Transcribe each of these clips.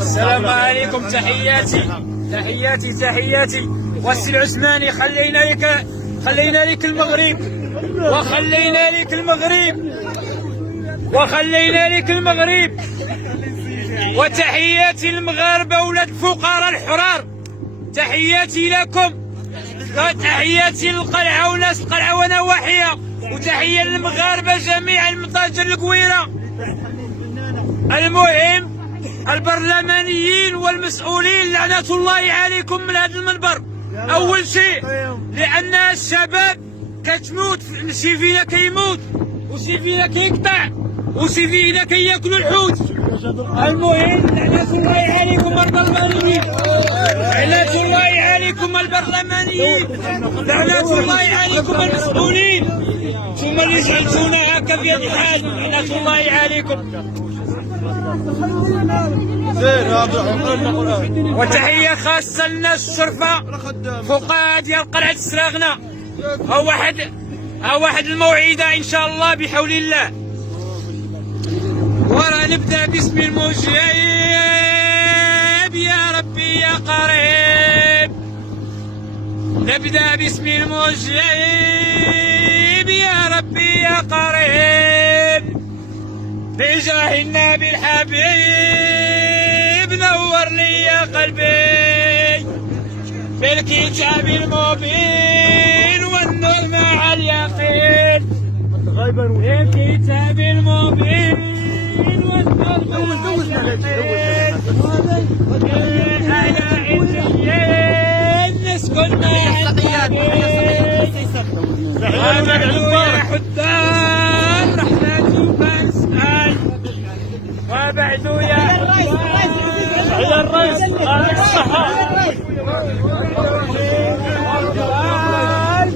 السلام عليكم. تحياتي والسي العثماني. خلينا لك المغرب وخلينا لك المغرب. وتحياتي للمغاربه ولاد الفقراء الحرار، تحياتي لكم. وتحياتي للقلعه وناس القلعه ونواحيها، وتحيه للمغاربه جميعا من طنجة القويره. المهم البرلمانيين والمسؤولين لعنة الله عليكم من هذا المنبر. أول شيء لأن الشباب كتموت، شي فينا كيموت وشي فينا كيقطع وشي فينا كياكلوا الحوت. المهم لعنة الله عليكم البرلمانيين، لعنة الله عليكم البرلمانيين، لعنة الله عليكم المسؤولين، ثم اللي جعلتونا هكا في هذا الحال. لعنة الله عليكم. وتحية خاصة للناس الشرفة فقهاء ديال قلعة السراغنة. ها واحد الموعدة إن شاء الله بحول الله. ورا نبدأ باسم المجيب يا ربي يا قريب، نبدأ باسم المجيب يا ربي يا قريب، بجاه النبي الحبيب نور لي يا قلبي، بالكتاب المبين والنور مع اليقين، بالكتاب المبين والنور مع اليقين، على عليين نسكن مع اليقين، وبعدوا يا حدان رحمتك اسأل، وبعدوا يا على الرئيس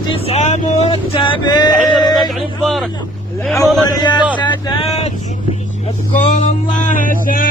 تسعة متبين الأول يا سادات اذكر الله زاد.